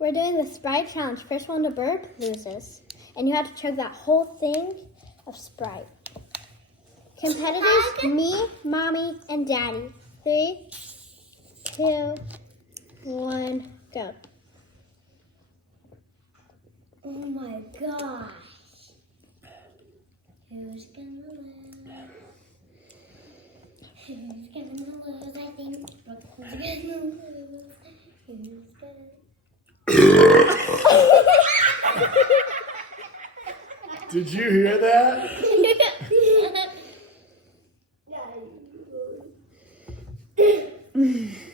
We're doing the Sprite challenge. First one to burp loses. And you have to chug that whole thing of Sprite. Competitors, me, Mommy, and Daddy. 3, 2, 1, go. Oh my gosh. Who's gonna lose? Who's gonna lose? I think Brooklyn's gonna lose. Who's gonna... Did you hear that?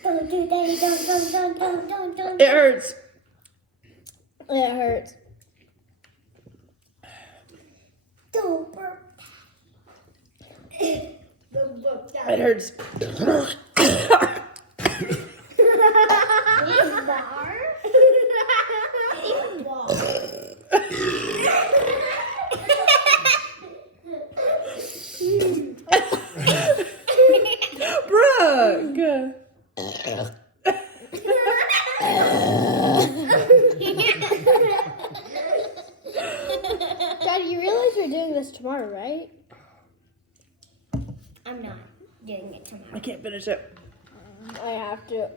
Don't do that. Don't. It hurts. It hurts. Don't burp. It hurts. Brooke. Dad, you realize we're doing this tomorrow, right? I'm not doing it tomorrow. I can't finish it. I have to.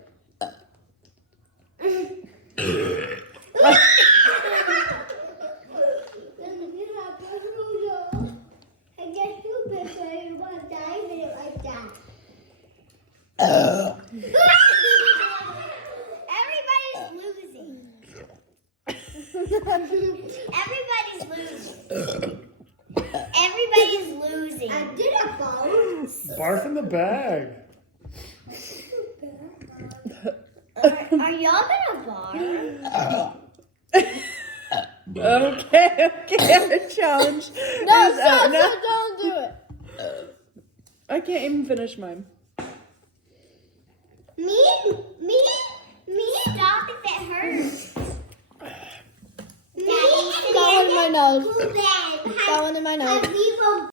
Everybody's losing. Everybody's losing. I did a both. Barf in the bag. Are y'all gonna barf? Okay, a challenge. No, stop, don't do it. I can't even finish mine. Me. Stop if it hurts. That one in my nose. That one in my nose. We will